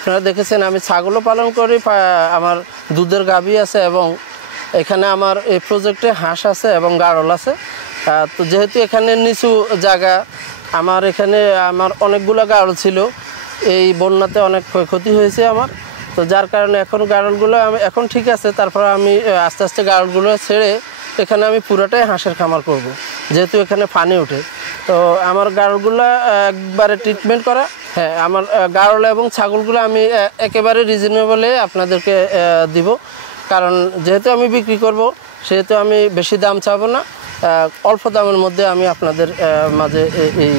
আপনারা দেখেছেন আমি ছাগলও পালন করি, আমার দুধের গাভী আছে এবং এখানে আমার এই প্রজেক্টে হাঁস আছে এবং গাড়ল আছে। তো যেহেতু এখানে নিচু জায়গা, আমার এখানে আমার অনেকগুলো গাড়ল ছিল, এই বন্যাতে অনেক ক্ষয়ক্ষতি হয়েছে আমার। তো যার কারণে এখন গাড়লগুলো আমি এখন ঠিক আছে, তারপর আমি আস্তে আস্তে গাড়লগুলো ছেড়ে এখানে আমি পুরোটাই হাঁসের খামার করব, যেহেতু এখানে পানি ওঠে। তো আমার গাড়লগুলো একবারে ট্রিটমেন্ট করা। হ্যাঁ, আমার গাড়ল এবং ছাগলগুলো আমি একেবারে রিজনেবলে আপনাদেরকে দিব, কারণ যেহেতু আমি বিক্রি করব সেহেতু আমি বেশি দাম চাবো না, অল্প দামের মধ্যে আমি আপনাদের মাঝে এই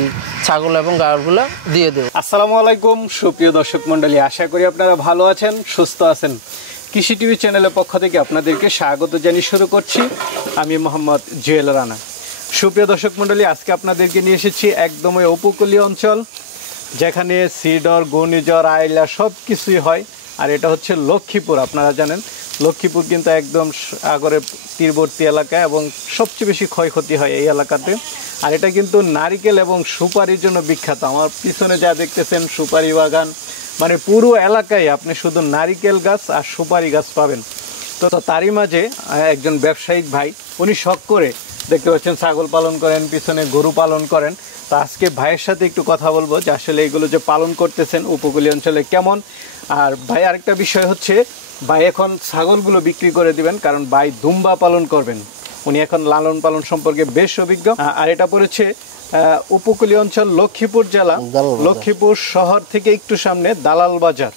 ছাগল এবং গাড়লগুলো দিয়ে দেব। আসসালামু আলাইকুম সুপ্রিয় দর্শক মণ্ডলী, আশা করি আপনারা ভালো আছেন, সুস্থ আছেন। কৃষি টিভি চ্যানেলের পক্ষ থেকে আপনাদেরকে স্বাগত জানিয়ে শুরু করছি আমি মোহাম্মদ জুয়েল রানা। সুপ্রিয় দর্শক মণ্ডলী, আজকে আপনাদেরকে নিয়ে এসেছি একদমই উপকূলীয় অঞ্চল, যেখানে সিডর, ঘূর্ণিঝড়, আইলা সব কিছুই হয়। আর এটা হচ্ছে লক্ষ্মীপুর। আপনারা জানেন লক্ষ্মীপুর কিন্তু একদম সাগরের তীরবর্তী এলাকা এবং সবচেয়ে বেশি ক্ষয়ক্ষতি হয় এই এলাকাতে। আর এটা কিন্তু নারিকেল এবং সুপারির জন্য বিখ্যাত। আমার পিছনে যা দেখতেছেন সুপারি বাগান, মানে পুরো এলাকায় আপনি শুধু নারিকেল গাছ আর সুপারি গাছ পাবেন। তো তারই মাঝে একজন ব্যবসায়িক ভাই, উনি শখ করে দেখতে পাচ্ছেন ছাগল পালন করেন, পিছনে গরু পালন করেন। তো আজকে ভাইয়ের সাথে একটু কথা বলবো যে আসলে এগুলো যে পালন করতেছেন উপকূলীয় অঞ্চলে কেমন। আর ভাই আরেকটা বিষয় হচ্ছে, ভাই এখন ছাগলগুলো বিক্রি করে দিবেন, কারণ ভাই দুম্বা পালন করবেন। উনি এখন লালন পালন সম্পর্কে বেশ অভিজ্ঞ। আর এটা পড়েছে উপকূলীয় অঞ্চল লক্ষ্মীপুর জেলা, লক্ষ্মীপুর শহর থেকে একটু সামনে দালাল বাজার।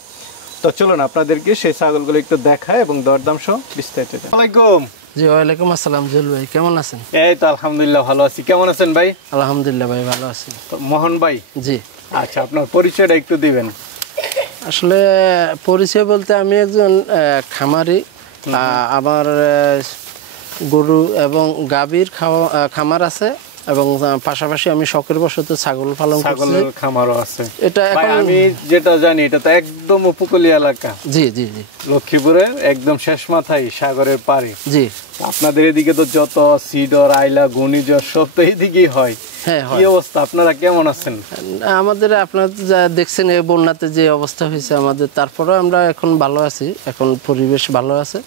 তো চলুন আপনাদেরকে সেই ছাগলগুলো একটু দেখায় এবং দরদাম সহ বিস্তারিত। আসসালামাইকুম। জি, ওয়ালাইকুম আসসালাম। জুয়েল ভাই কেমন আছেন? এই তো আলহামদুলিল্লাহ ভালো আছি। কেমন আছেন ভাই? আলহামদুলিল্লাহ ভাই ভালো আছি। মোহন ভাই? জি। আচ্ছা, আপনার পরিচয়টা একটু দিবেন। আসলে পরিচয় বলতে আমি একজন খামারি। আমার গরু এবং গাভীর খামার আছে এবং পাশাপাশি আমি শখের বশত ছাগল পালন করছি। ছাগলের খামারও আছে। এটা এখন আমি যেটা জানি এটা তো একদম উপকূলীয় এলাকা। জি জি জি। লক্ষ্মীপুরের একদম শেষ মাথায় সাগরের পাড়ে। জি। আপনাদের এদিকে তো যত সিডর, আইলা, ঘূর্ণিঝড় সব তো এইদিকেই হয়। হ্যাঁ, কি অবস্থা, আপনারা কেমন আছেন? আমাদের আপনারা যা দেখছেন এই বন্যাতে যে অবস্থা হয়েছে আমাদের, তারপরেও আমরা এখন ভালো আছি, এখন পরিবেশ ভালো আছে।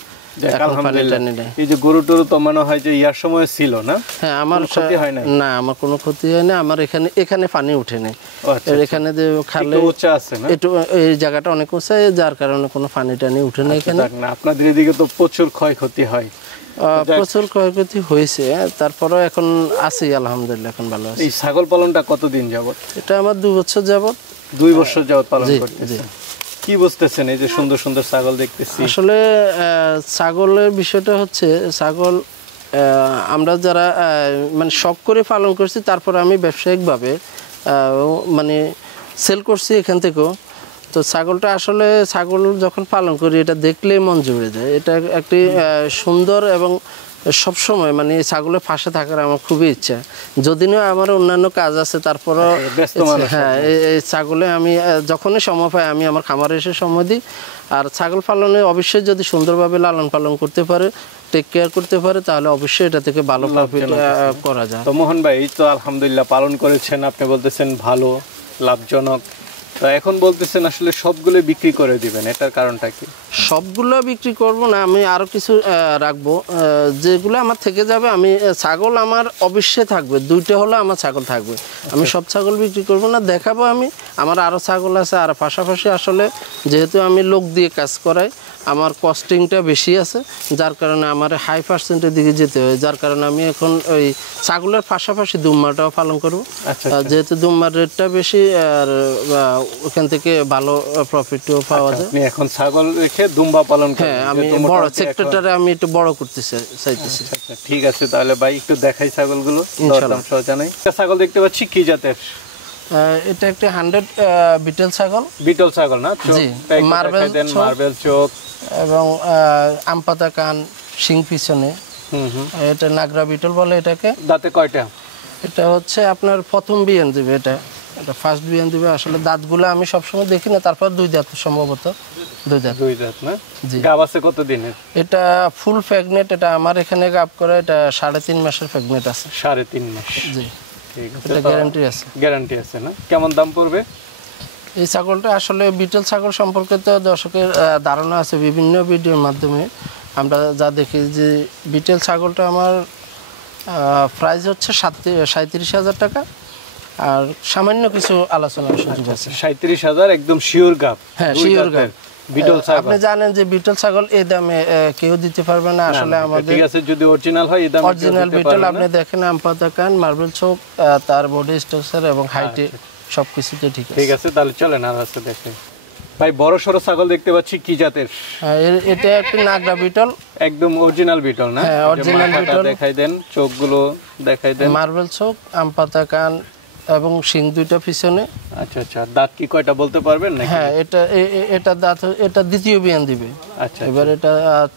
এই যে গরু টরু তো মনে হয় যে ইয়ার সময় ছিল না? হ্যাঁ, আমার ক্ষতি হয় না, আমার কোনো ক্ষতি হয় না। আমার এখানে পানি উঠে নেই, এখানে যে খালে উঁচা আছে না, একটু এই জায়গাটা অনেক উঁচা, যার কারণে কোনো পানি টানি উঠে না এখানে। আপনাদের এদিকে তো প্রচুর ক্ষয়ক্ষতি হয়। প্রচুর ক্ষয়ক্ষতি হয়েছে, তারপরেও এখন আছি আলহামদুলিল্লাহ, এখন ভালো আছি। এই ছাগল পালনটা কতদিন যাবত? এটা আমার 2 বছর যাবত। 2 বছর যাবত পালন করতেছেন। কি বুঝতেছেন এই যে সুন্দর সুন্দর ছাগল দেখতেছি? আসলে ছাগলের বিষয়টা হচ্ছে, ছাগল আমরা যারা মানে শখ করে পালন করছি, তারপর আমি ব্যবসায়িকভাবে মানে সেল করছি এখান থেকেও। তো ছাগলটা আসলে ছাগল যখন পালন করি এটা দেখলেই মন জুড়ে যায়। এটা একটি সুন্দর এবং সবসময় মানে ছাগলের পাশে থাকার আমার খুবই ইচ্ছা, যদিও আমার অন্যান্য কাজ আছে, তারপরও হ্যাঁ এই ছাগলে আমি যখনই সময় পাই আমি আমার খামারে এসে সময় দিই। আর ছাগল পালনে অবশ্যই যদি সুন্দরভাবে লালন পালন করতে পারে, টেক কেয়ার করতে পারে, তাহলে অবশ্যই এটা থেকে ভালো প্রফিট করা যায়। তো মোহন ভাই, এই তো আলহামদুলিল্লাহ পালন করেছেন, আপনি বলতেছেন ভালো লাভজনক। এখন বলতেছেন আসলে সবগুলো বিক্রি করে দিবেন, এটার কারণটা কি? সবগুলো বিক্রি করব না, আমি আরো কিছু রাখবো, যেগুলো আমার থেকে যাবে। আমি ছাগল আমার অবশ্যই থাকবে, 2টা হলো আমার ছাগল থাকবে। আমি সব ছাগল বিক্রি করব না, দেখাবো আমি আমার আরো ছাগল আছে। আর পাশাপাশি আসলে যেহেতু আমি লোক দিয়ে কাজ করাই, আমার কস্টিংটা বেশি আছে, যার কারণে আমার হাই পার্সেন্টের দিকে যেতে হয়। যার কারণে আমি এখন ওই ছাগলের পাশাপাশি দুম্বাটাও পালন করবো, যেহেতু দুম্বার রেটটা বেশি আর ওখান থেকে ভালো প্রফিটও পাওয়া যায়। আপনি এখন ছাগল রেখে দুম্বা পালন করেন? হ্যাঁ, আমি বড় সেক্টরটারে আমি একটু বড় করতে চাইতেছি। ঠিক আছে, তাহলে ভাই একটু দেখাই ছাগলগুলো, দরদাম সহ জানাই। ছাগল দেখতে পাচ্ছি, কি জাতের? এটা একটা 100 বিটল ছাগল। বিটল ছাগল না? জি, মার্বেল চোখ এবং আমপাতা কান, শিং পিছনে। এটা নাগরা বিটল বলে এটাকে। দাঁতে কয়টা? এটা হচ্ছে আপনার প্রথম বিয়ান দিবে, এটা ফার্স্ট বিয়ান দিবে। আসলে দাঁতগুলো আমি সবসময় দেখি না, তারপর 2 দাঁত সম্ভবত। 2 দাঁত না? জি। গাব আছে কত দিনের? এটা ফুল প্রেগনেন্ট, এটা আমার এখানে গাব করে, এটা 3.5 মাসের প্রেগনেন্ট আছে। 3.5 মাস? জি। ঠিক আছে, এটা গ্যারান্টি আছে। গ্যারান্টি আছে না? কেমন দাম পড়বে? এই ছাগলটা আসলে বিটল ছাগল সম্পর্কে তো দর্শকের ধারণা আছে বিভিন্ন ভিডিওর মাধ্যমে। আমরা যা দেখি যে বিটল ছাগলটা আমার প্রাইস হচ্ছে 37,000 টাকা, আর সামান্য কিছু আলোচনার সুযোগ আছে। 37,000 একদম শিওর গাব। হ্যাঁ, শিওর গাব বিটল ছাগল। আপনি জানেন যে বিটল ছাগল এই দামে কেউ দিতে পারবে না আসলে। আমাদের ঠিক আছে, যদি অরিজিনাল হয় এই দামে অরিজিনাল বিটল আপনি দেখেন আম পাতা কান, মার্বেল চোখ, তার বডি স্ট্রাকচার এবং হাইটে সবকিছুতে ঠিক আছে। ঠিক আছে, তাহলে চলেন আর আছে দেখেন। ভাই বড় সরো ছাগল দেখতে পাচ্ছি, কি জাতের? এটা একটা নাগরা বিটল, একদম অরিজিনাল বিটল না? হ্যাঁ, অরিজিনাল বিটল। দেখাই দেন, চোখগুলো দেখাই দেন। মার্বেল চোখ, আম পাতা কান এবং শিং দুইটা পিছনে। আচ্ছা আচ্ছা, দাঁত কি কয়টা বলতে পারবেন নাকি? হ্যাঁ, এটা দাঁত, এটা দ্বিতীয় বিয়ান দিবে। আচ্ছা, এবার এটা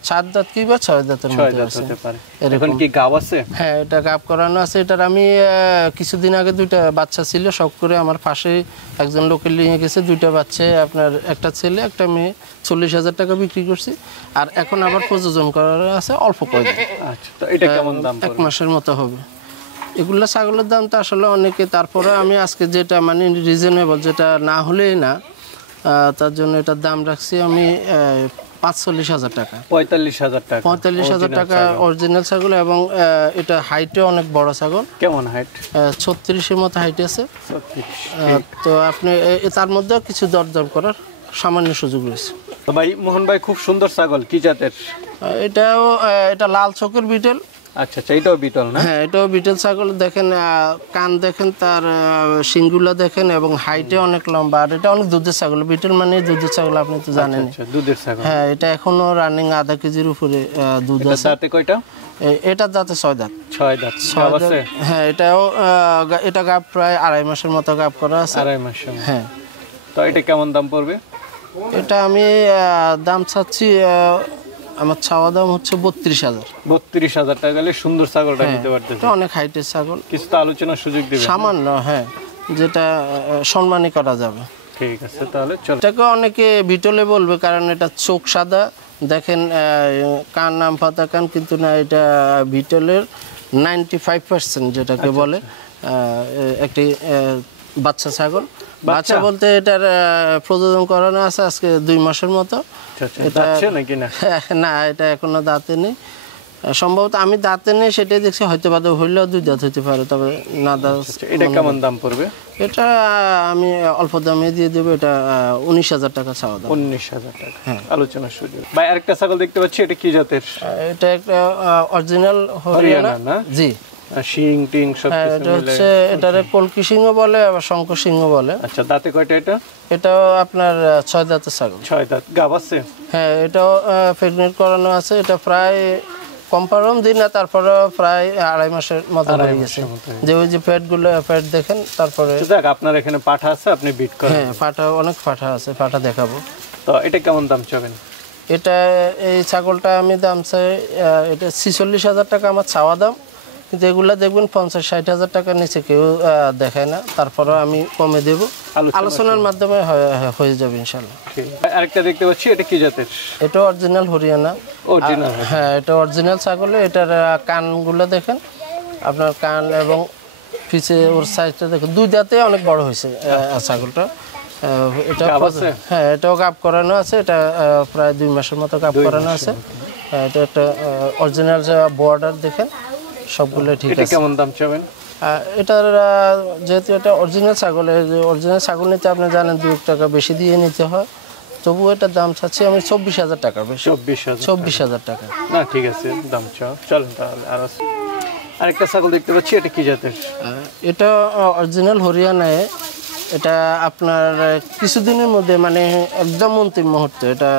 4 দাঁত কি বা 6 দাঁতের মধ্যে আছে। এখন কি গাব আছে? হ্যাঁ, এটা গাব করানো আছে। এটার আমি কিছুদিন আগে 2টা বাচ্চা ছিল, সব করে আমার পাশে একজন লোকে নিয়ে গেছে। 2টা বাচ্চা, আপনার একটা ছেলে একটা মেয়ে, 40,000 টাকা বিক্রি করছি। আর এখন আবার প্রযোজন করার আছে অল্প কয়েকদিন। আচ্ছা, তো এটা কেমন দাম? 1 মাসের মতো হবে। এগুলো ছাগলের দাম তো আসলে অনেকে, তারপরে আমি আজকে যেটা মানে রিজনেবল, যেটা না হলেই না, তার জন্য এটার দাম রাখছি আমি 45,000 টাকা। 45,000 টাকা অরিজিনাল ছাগল, এবং এটা হাইটে অনেক বড় ছাগল। কেমন হাইট? 36-এর মতো হাইট আছে। তো আপনি তার মধ্যে কিছু দরদাম করার সামান্য সুযোগ রয়েছে। তো ভাই মোহন ভাই, খুব সুন্দর ছাগল, কি জাতের? এটা লাল চোখের বিটেল। আচ্ছা আচ্ছা, এটাও বিটল না? হ্যাঁ, এটাও বিটেল ছাগল। দেখেন কান দেখেন, তার শিংগুলা দেখেন, এবং হাইটে অনেক লম্বা। আর এটা অনেক দুধের ছাগল। বিটেল মানে দুধের ছাগল, আপনি তো জানেন। দুধের ছাগল। হ্যাঁ, এটা এখনো রানিং আধা কেজির উপরে দুধ আছে। দাঁতে কয়টা? এটার দাঁতে 6 দাঁত। 6 দাঁত। 6 দাঁত। হ্যাঁ, এটা গাব প্রায় 2.5 মাসের মতো গাব করা আছে। 2.5 মাসের? হ্যাঁ। তো এটা কেমন দাম পড়বে? এটা আমি দাম চাচ্ছি, আমার চাওয়া দাম হচ্ছে 32,000। 32,000 টাকা গেলে সুন্দর ছাগলটা নিতে পারতেছে। এটা অনেক হাইটের ছাগল, কিছু তো আলোচনার সুযোগ দিবেন? সামান্য, হ্যাঁ, যেটা সম্মানই করা যাবে। ঠিক আছে, তাহলে চল। এটাকে অনেকে বিটলে বলবে, কারণ এটা চোখ সাদা, দেখেন কান নাম পাতা কান, কিন্তু না, এটা বিটলের 95% যেটাকে বলে একটি বাচ্চা ছাগল। বাচ্চা বলতে এটার প্রযোজন করানো আছে আজকে 2 মাসের মতো। এটা নাকি না? না, এটা এখনো দাঁতে নেই। সম্ভবত আমি দাঁতে নেই সেটাই দেখছি, হয়তো বাদে হইলেও 2 দাঁত হইতে পারে, তবে না দাঁত। এটা কেমন দাম পড়বে? এটা আমি অল্প দামে দিয়ে দেবো। এটা 19,000 টাকা চাওয়া দাম। 19,000 টাকা, আলোচনার সুযোগ। ভাই আরেকটা ছাগল দেখতে পাচ্ছি, এটা কি জাতের? এটা একটা অরিজিনাল হরিয়ানা। না? জি। শিং টিং সব কিছু এটা হচ্ছে, এটারে কলকি সিংহ বলে, আবার শঙ্কর সিংহ বলে। আচ্ছা, দাঁতে কয়টা এটা? এটাও আপনার 6 দাঁতের ছাগল। 6 দাঁত। গাব আছে? হ্যাঁ, এটাও প্রেগনেন্ট করানো আছে। এটা প্রায় কম্পারম দিন না, তারপরে প্রায় 2.5 মাসের মতো হয়ে গেছে। যে ওই যে পেট দেখেন। তারপরে দেখ, আপনার এখানে পাঠা আছে, আপনি বিট করেন? হ্যাঁ, পাঠা, অনেক পাঠা আছে, পাঠা দেখাবো। তো এটা কেমন দাম চাবেন? এটা, এই ছাগলটা আমি দাম চাই, এটা 46,000 টাকা আমার চাওয়া দাম। কিন্তু এগুলা দেখবেন 50-60,000 টাকার নিচে কেউ দেখায় না। তারপরে আমি কমে দেব, আলোচনার মাধ্যমে হয়ে যাবে ইনশাল্লাহ। আরেকটা দেখতে পাচ্ছি, এটা কি জাতের? এটা অরিজিনাল হরিয়ানা। হ্যাঁ, এটা অরিজিনাল ছাগল। এটার কানগুলো দেখেন, আপনার কান এবং পিছে ওর সাইজটা দেখেন, 2 দাঁতে অনেক বড় হয়েছে ছাগলটা। এটা হ্যাঁ, এটাও গাব করানো আছে। এটা প্রায় 2 মাসের মতো গাব করানো আছে। এটা একটা অরিজিনাল বর্ডার দেখেন, সবগুলো ঠিক আছে। কেমন দাম চাবেন? এটার যেহেতু এটা অরিজিনাল ছাগল, অরিজিনাল ছাগল নিতে আপনি জানেন 2 টাকা বেশি দিয়ে নিতে হয়, তবু এটার দাম চাচ্ছি আমি 24,000 টাকা। 24,000 টাকা। না, ঠিক আছে, দাম চাও। চলেন তাহলে। আর আরেকটা ছাগল দেখতে পাচ্ছি, এটা কি জাতের? এটা অরিজিনাল হরিয়ানায়। এটা আপনার কিছুদিনের মধ্যে, মানে একদম অন্তিম মুহূর্তে, এটা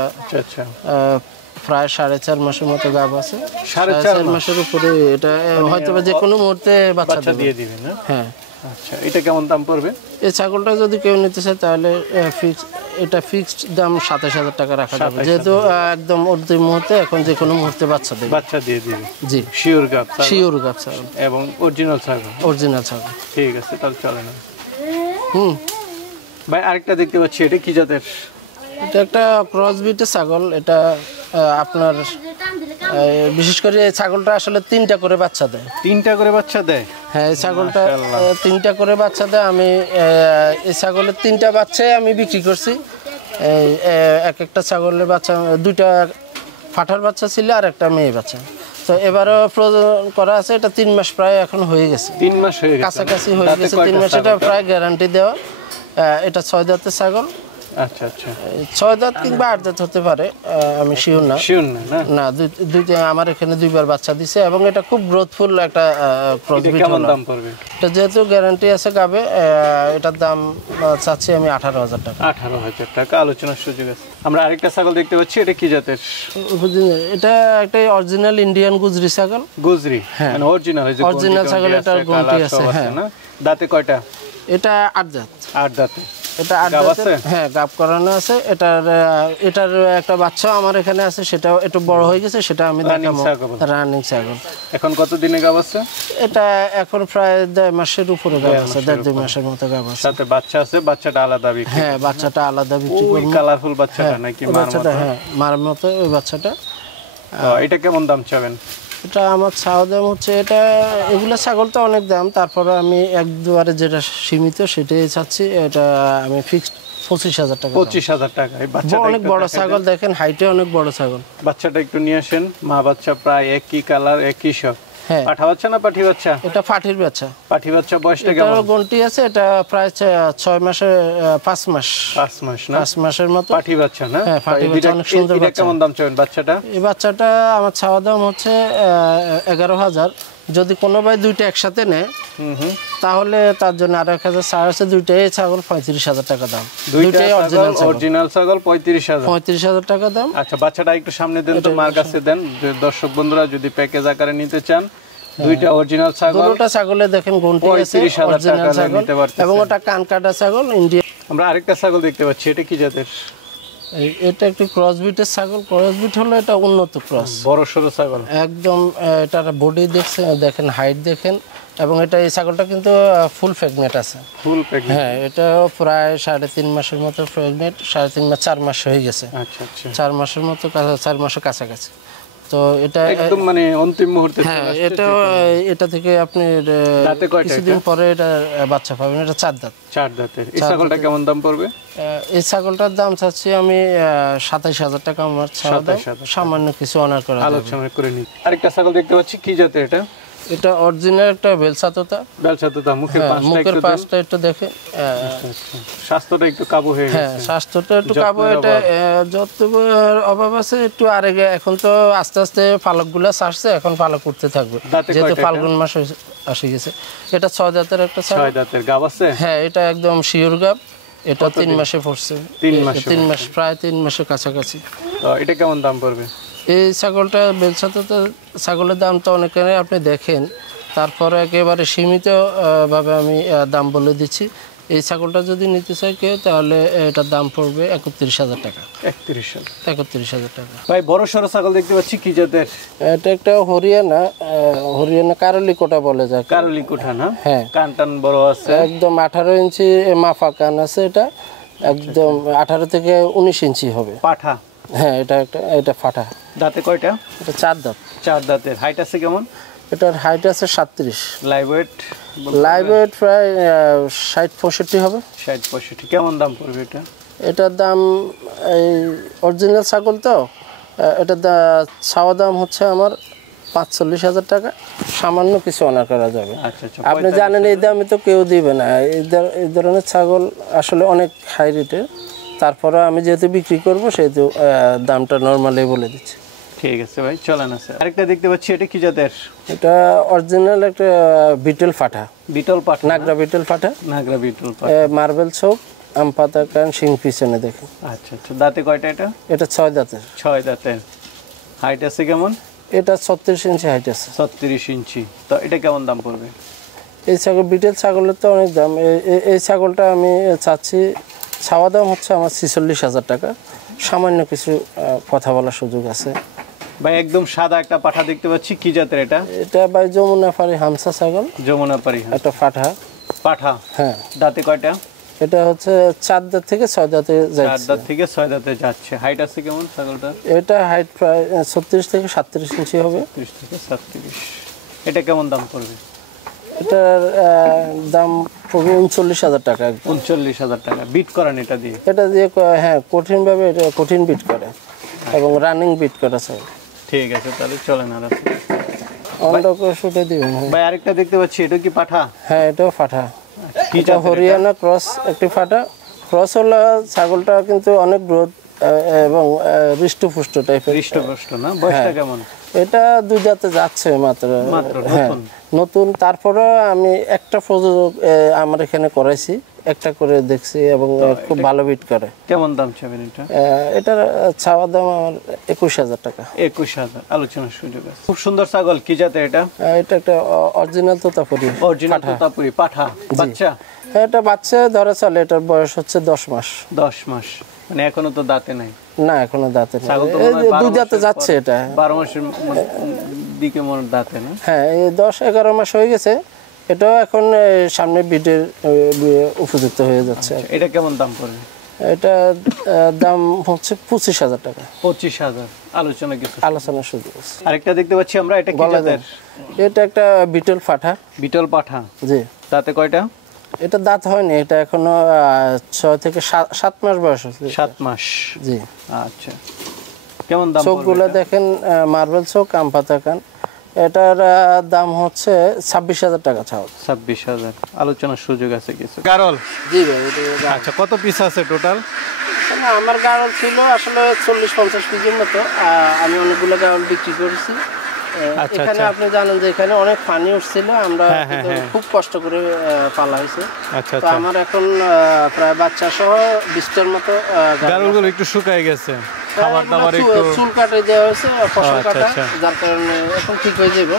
প্রায় 4.5 মাসের মতো গাব আছে। 4.5 মাসের উপরে। এটা হয়তো যে কোনো মুহূর্তে বাচ্চা দিয়ে দিবে না? হ্যাঁ। আচ্ছা, এটা কেমন দাম পড়বে? এই ছাগলটা যদি কেউ নিতে চায় তাহলে এটা ফিক্সড দাম 27,000 টাকা রাখা যাবে, যেহেতু একদম অন্তিম মুহূর্তে, এখন যে কোনো মুহূর্তে বাচ্চা দিয়ে দিবে। জি, শিওর গাব ছাগল এবং অরিজিনাল ছাগল। ঠিক আছে, তাহলে চলে না। ভাই আরেকটা দেখতে পাচ্ছি, এটা কি জাতের? এটা একটা ক্রস বিটের ছাগল। এটা আপনার বিশেষ করে এই ছাগলটা আসলে 3টা করে বাচ্চা দেয়। 3টা করে বাচ্চা দেয়? হ্যাঁ, এই ছাগলটা 3টা করে বাচ্চা দেয়। আমি এই ছাগলের 3টা বাচ্চাই আমি বিক্রি করছি। এক একটা ছাগলের বাচ্চা 2টা ফাটার বাচ্চা ছিল আর একটা মেয়ে বাচ্চা। তো এবারও প্রজনন করা আছে, এটা 3 মাস প্রায় এখন হয়ে গেছে। 3 মাস হয়ে গেছে, কাছাকাছি হয়ে গেছে 3 মাস। এটা প্রায় গ্যারান্টি দেওয়া। এটা 6 দাঁতের ছাগল। আচ্ছা আচ্ছা, 6 দাঁত কিংবা 8 দাঁত হতে পারে, আমি শিওর না। না, দুইটা আমার এখানে 2বার বাচ্চা দিছে এবং এটা খুব গ্রোথফুল একটা ক্রসবিট। কেমন দাম পড়বে এটা? যেহেতু গ্যারান্টি আছে গাবে, এটার দাম চাচ্ছি আমি 18,000 টাকা। 18,000 টাকা, আলোচনার সুযোগ আছে। আমরা আরেকটা ছাগল দেখতে পাচ্ছি, এটা কি জাতের? এটা একটা অরিজিনাল ইন্ডিয়ান গুজরি ছাগল। গুজরি মানে অরিজিনাল? অরিজিনাল ছাগল, এটার গন্টি আছে। হ্যাঁ। দাঁতে কয়টা? এটা 8 দাঁত। 8 দাঁতে। এটা 8 দাঁতের। হ্যাঁ, গাব করানো আছে। এটার একটা বাচ্চা আমার এখানে আছে, সেটাও একটু বড় হয়ে গেছে, সেটা আমি দেখাবো। রানিং ছাগল। এখন কত দিনে গাব আছে? এটা এখন প্রায় 1.5 মাসের উপরে গাব আছে, 1.5-2 মাসের মতো গাব আছে। সাথে বাচ্চা আছে? বাচ্চাটা আলাদা বিক্রি? হ্যাঁ, বাচ্চাটা আলাদা বিক্রি করব। কালারফুল বাচ্চাটা নাকি মার মতো? হ্যাঁ, মার মতো ওই বাচ্চাটা। এটা কেমন দাম চাবেন? এটা আমার ছাওয়া দাম হচ্ছে, এগুলো ছাগল তো অনেক দাম, তারপরে আমি একবারে যেটা সীমিত সেটাই চাচ্ছি। এটা আমি ফিক্সড 25,000 টাকা। 25,000 টাকা। এই বাচ্চাটা অনেক বড় ছাগল, দেখেন হাইটে অনেক বড় ছাগল। বাচ্চাটা একটু নিয়ে আসেন। মা বাচ্চা প্রায় একই কালার, একই সব। হ্যাঁ। পাঠা বাচ্চা না পাঠি বাচ্চা? এটা পাঠির বাচ্চা। পাঠি বাচ্চা। বয়সটা কেমন? এটার গন্টি আছে, এটা প্রায় 6 মাসে 5 মাস। 5 মাস না? 5 মাসের মতো পাঠি বাচ্চা না? হ্যাঁ, পাঠি বাচ্চা, অনেক সুন্দর বাচ্চা। কেমন দাম চাবেন বাচ্চাটা? এই বাচ্চাটা আমার ছাওয়া দাম হচ্ছে 11,000। যদি কোনো ভাই 2টা একসাথে নেয় তাহলে তার জন্য 1,000 ছাড় আছে। 2টাই ছাগল 35,000 টাকা দাম। 2টাই অরিজিনাল ছাগল 35,000 টাকা দাম। আচ্ছা, বাচ্চাটা একটু সামনে দেন তো, মার কাছে দেন। দর্শক বন্ধুরা যদি প্যাকেজ আকারে নিতে চান, 2টা অরিজিনাল ছাগল। দুটোটা ছাগলে দেখেন গন্টি আছে, অরিজিনাল ছাগল এবং ওটা কান কাটা ছাগল ইন্ডিয়া। আমরা আরেকটা ছাগল দেখতে পাচ্ছি, এটা কি জাতের? এটা একটু ক্রসবিটের ছাগল। ক্রসবিট হলো এটা উন্নত ক্রস, বড় সরো ছাগল একদম। এটার বডি দেখেন, হাইট দেখেন, এবং এটা এই ছাগলটা কিন্তু ফুল প্রেগনেন্ট আছে। ফুল প্রেগনেন্ট? হ্যাঁ, এটা প্রায় 3.5 মাসের মতো প্রেগনেন্ট। 3.5 মাস, 4 মাস হয়ে গেছে। আচ্ছা আচ্ছা, 4 মাসের মতো, 4 মাসের কাছাকাছি। তো এটা একদম মানে অন্তিম মুহূর্তে। হ্যাঁ, এটা থেকে আপনি কিছুদিন পরে এটা বাচ্চা পাবেন। এটা 4 দাঁত। 4 দাঁতের। এই ছাগলটা কেমন দাম পড়বে? এই ছাগলটার দাম চাচ্ছি আমি 27,000 টাকা। আমার ছাগল সামান্য কিছু অনার করা আলোচনা করে নিই। আরেকটা ছাগল দেখতে পাচ্ছি, কি জাতের এটা? এটা অরিজিনাল একটা বেলসাতোতা। বেলসাতোতা। মুখের পাশটা একটু দেখে। স্বাস্থ্যটা একটু কাবু হয়ে গেছে। হ্যাঁ, স্বাস্থ্যটা একটু কাবু। এটা যতটুকুর অভাব আছে একটু। আর এখন তো আস্তে আস্তে পালকগুলো ছাড়ছে, এখন পালক উঠতে থাকবে যেহেতু ফাল্গুন মাস আসে গেছে। এটা 6 দাঁতের একটা ছাগল। 6 দাঁতের গাব আছে? হ্যাঁ, এটা একদম শিওর গাব। এটা 3 মাসে পড়ছে। 3 মাস, প্রায় 3 মাসের কাছাকাছি। এটা কেমন দাম পড়বে? এই ছাগলটা বেলসাতোতা ছাগলের দাম তো অনেকের আপনি দেখেন, তারপরে একেবারে সীমিত ভাবে আমি দাম বলে দিচ্ছি। এই ছাগলটা যদি নিতে চাই কেউ, তাহলে এটার দাম পড়বে 31,000 টাকা। 31,000 টাকা। ভাই, বড় সরো ছাগল দেখতে পাচ্ছি, কি জাতের? এটা একটা হরিয়ানা কারলিকোটা বলে যায়। কারলিকোটা না? হ্যাঁ। কান টান বড় আছে, একদম 18 ইঞ্চি মাফা কান আছে। এটা একদম 18 থেকে 19 ইঞ্চি হবে। পাঠা? হ্যাঁ, এটা ফাটা। দাঁতে কয়টা? এটা 4 দাঁত। 4 দাঁতের। হাইট আছে কেমন? এটার হাইট আছে 37। Live weight? লাইভ ওয়েট প্রায় 60-65 হবে। 60-65। কেমন দাম পড়বে এটা? এটার দাম, এই অরিজিনাল ছাগল তো, এটার ছাওয়া দাম হচ্ছে আমার 45,000 টাকা। সামান্য কিছু অনার করা যাবে। আপনি জানেন এই দামে তো কেউ দিবে না। এই ধরনের ছাগল আসলে অনেক হাই রেটের। তারপরে আমি যেহেতু বিক্রি করবো, সেহেতু দামটা নর্মালি বলে দিচ্ছি। ঠিক আছে ভাই, চলেন। আছে আরেকটা দেখতে পাচ্ছি, এটা কি জাতের? এটা অরিজিনাল একটা বিটল পাঠা। বিটল পাঠা? নাগরা বিটল পাঠা। নাগরা বিটল পাঠা। মার্বেল চোখ, আম পাতা কান, শিং পিছনে দেখুন। আচ্ছা আচ্ছা। দাঁতে কয়টা এটা? এটা 6 দাঁতের। 6 দাঁতের। হাইট আছে কেমন? এটা 36 ইঞ্চি হাইট আছে। 36 ইঞ্চি। তো এটা কেমন দাম পড়বে? এই ছাগল, বিটেল ছাগলের তো অনেক দাম। এই ছাগলটা আমি চাচ্ছি, ছাওয়া দাম হচ্ছে আমার 46,000 টাকা। সামান্য কিছু কথা বলার সুযোগ আছে। ভাই, একদম সাদা একটা পাঠা দেখতে পাচ্ছি, কি জাতের এটা? এটা ভাই যমুনাপাড়ি হামসা ছাগল। যমুনাপাড়ি একটা পাঠা। পাঠা? হ্যাঁ। দাঁতে কয়টা? এটা হচ্ছে 4 দাঁত থেকে 6 দাঁতে 4 যাচ্ছে। দাঁত থেকে 6 দাঁতে যাচ্ছে। হাইট আছে কেমন ছাগলটা? এটা হাইট প্রায় 36 থেকে 37 ইঞ্চি হবে। 30 থেকে 37। এটা কেমন দাম পড়বে? এটার দাম পড়বে 39,000 টাকা। 39,000 টাকা। বিট করেন এটা দিয়ে? এটা দিয়ে হ্যাঁ কঠিনভাবে এটা কঠিন বিট করে এবং রানিং বিট করা ছাগল। ঠিক আছে, তাহলে চলেন আর অন্ডকে শুটে দিবেন। ভাই আরেকটা দেখতে পাচ্ছি, এটা কি পাঠা? হ্যাঁ এটাও ফাটা। কি এটা হরিয়ানা ক্রস একটি ফাটা। ক্রস হলো ছাগলটা কিন্তু অনেক গ্রোথ এবং হৃষ্টপুষ্ট টাইপের। হৃষ্টপুষ্ট না? বয়সটা কেমন? এটা 2 দাঁতে যাচ্ছে মাত্র। হ্যাঁ নতুন। তারপরে আমি একটা প্রযোজক আমার এখানে করাইছি, একটা করে দেখছি এবং খুব ভালো বিট করে। কেমন দাম চাবেন এটা? এটার চাওয়া দাম আমার 21,000 টাকা। 21,000, আলোচনার সুযোগ আছে। খুব সুন্দর ছাগল, কি জাতে এটা? এটা একটা অরিজিনাল তোতাপুরি। অরিজিনাল তোতাপুরি পাঠা বাচ্চা? হ্যাঁ এটা বাচ্চা ধরে চলে। এটার বয়স হচ্ছে 10 মাস। 10 মাস মানে এখনো তো দাঁতে নাই? না এখনো দাঁতে নেই। ছাগল তো 2 দাঁতে যাচ্ছে এটা। 12 মাসের দিকে মনে দাঁতে না? হ্যাঁ এই 10-11 মাস হয়ে গেছে। এটাও এখন সামনে বিটের উপযুক্ত হয়ে যাচ্ছে। এটা কেমন দাম পড়বে? এটা দাম হচ্ছে 25,000 টাকা। 25,000, আলোচনা কিছু? আলোচনার সুযোগ আছে। আরেকটা দেখতে পাচ্ছি আমরা, এটা কি জাতের? এটা একটা বিটল পাঠা। বিটল পাঠা? জি। দাঁতে কয়টা? এটা দাঁত হয়নি, এটা এখনো 6 থেকে 7 মাস বয়স আছে। 7 মাস? জি। আচ্ছা, কেমন দাম? চোখগুলো দেখেন মার্বেল চোখ, আম পাতা কান। এটার দাম হচ্ছে 26,000 টাকা চাও। 26,000, আলোচনার সুযোগ আছে কিছু? গারল? জি ভাই। আচ্ছা, কত পিস আছে টোটাল? আমার গারল ছিল আসলে 40-50 পিসের মতো। আমি অনেকগুলো গারল বিক্রি করেছি। এখানে আপনি জানেন যে এখানে অনেক পানি উঠছিল, আমরা খুব কষ্ট করে পালা হয়েছে। তো আমার এখন প্রায় বাচ্চা সহ 20টার মতো গারলগুলো একটু শুকায় গেছে, খাবার দাবার একটু চুল কাটে দেওয়া হয়েছে, ফসল কাটা, যার কারণে এখন ঠিক হয়ে যাবে।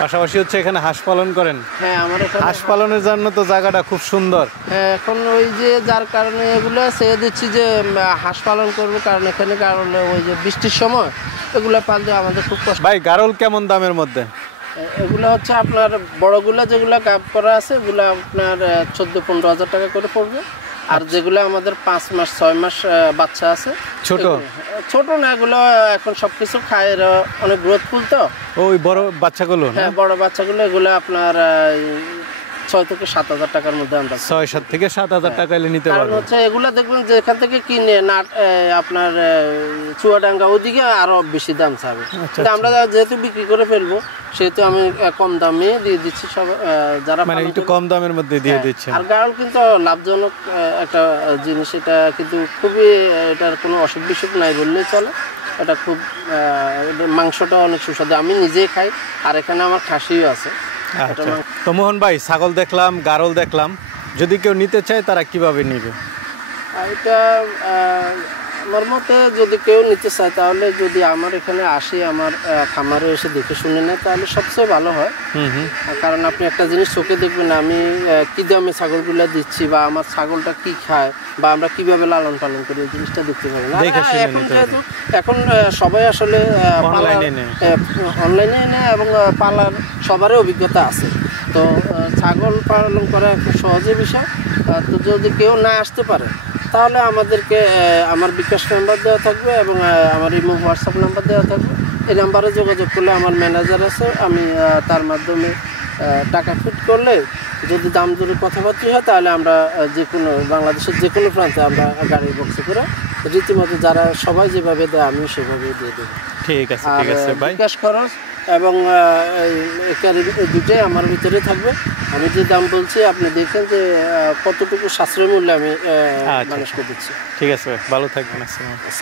পাশাপাশি হচ্ছে এখানে হাঁস পালন করেন? হ্যাঁ আমার এখানে হাঁস পালনের জন্য তো জায়গাটা খুব সুন্দর। হ্যাঁ এখন ওই যে যার কারণে এগুলো ছেড়ে দিচ্ছি যে হাঁস পালন করবো, কারণ এখানে কারণে ওই যে বৃষ্টির সময় এগুলো পালতে আমাদের খুব কষ্ট। ভাই গারল কেমন দামের মধ্যে? এগুলো হচ্ছে আপনার বড়গুলো যেগুলো গাব করা আছে এগুলো আপনার 14-15 হাজার টাকা করে পড়বে। আর যেগুলো আমাদের 5 মাস 6 মাস বাচ্চা আছে, ছোট না, এগুলো এখন সবকিছু খায়, অনেক গ্রোথফুল। তো ওই বড় বাচ্চাগুলো? হ্যাঁ বড় বাচ্চাগুলো, এগুলো আপনার 6 থেকে 7 হাজার টাকার মধ্যে আমরা 6-7 থেকে 7 হাজার টাকা এলে নিতে পারবো। হচ্ছে এগুলো দেখবেন যে এখান থেকে কিনে না আপনার চুয়াডাঙ্গা ওদিকে আরো বেশি দাম চাবে। কিন্তু আমরা যেহেতু বিক্রি করে ফেলবো সেহেতু আমি কম দামে দিয়ে দিচ্ছি সব যারা মানে একটু কম দামের মধ্যে দিয়ে দিচ্ছেন। আর গারল কিন্তু লাভজনক একটা জিনিস, এটা কিন্তু খুবই, এটার কোনো অসুখ বিসুখ নাই বললেই চলে। এটা খুব মাংসটা অনেক সুস্বাদু, আমি নিজেই খাই, আর এখানে আমার খাসিও আছে। তো মোহন ভাই, ছাগল দেখলাম, গারল দেখলাম, যদি কেউ নিতে চায় তারা কিভাবে নেবে? এটা আমার মতে যদি কেউ নিতে চায় তাহলে যদি আমার এখানে আসে, আমার খামারে এসে দেখে শুনে নেয় তাহলে সবচেয়ে ভালো হয়। কারণ আপনি একটা জিনিস চোখে দেখবেন আমি কি দামে ছাগলগুলো দিচ্ছি, বা আমার ছাগলটা কি খায়, বা আমরা কিভাবে লালন পালন করি, এই জিনিসটা দেখতে পাবেন। এখন সবাই আসলে অনলাইনে নেয় এবং পালার সবারই অভিজ্ঞতা আছে। তো ছাগল পালন করা খুব সহজের বিষয়। তো যদি কেউ না আসতে পারে তাহলে আমাদেরকে আমার বিকাশ নাম্বার দেওয়া থাকবে এবং আমার ইমো হোয়াটসঅ্যাপ নাম্বার দেওয়া থাকবে। এই নাম্বারে যোগাযোগ করলে আমার ম্যানেজার আছে, আমি তার মাধ্যমে টাকা ফিট করলে যদি দাম দরে কথাবার্তা হয় তাহলে আমরা যে কোনো বাংলাদেশের যে কোনো প্রান্তে আমরা গাড়ির বক্সে করে রীতিমতো যারা সবাই যেভাবে দেয় আমিও সেভাবে দিয়ে দেবো। ঠিক আছে, ঠিক আছে ভাই। বিকাশ খরচ এবং দুটোই আমার ভিতরে থাকবে। আমি যে দাম বলছি আপনি দেখেন যে কতটুকু সাশ্রয় মূল্যে আমি মানুষকে দিচ্ছি। ঠিক আছে ভাই, ভালো থাকবেন।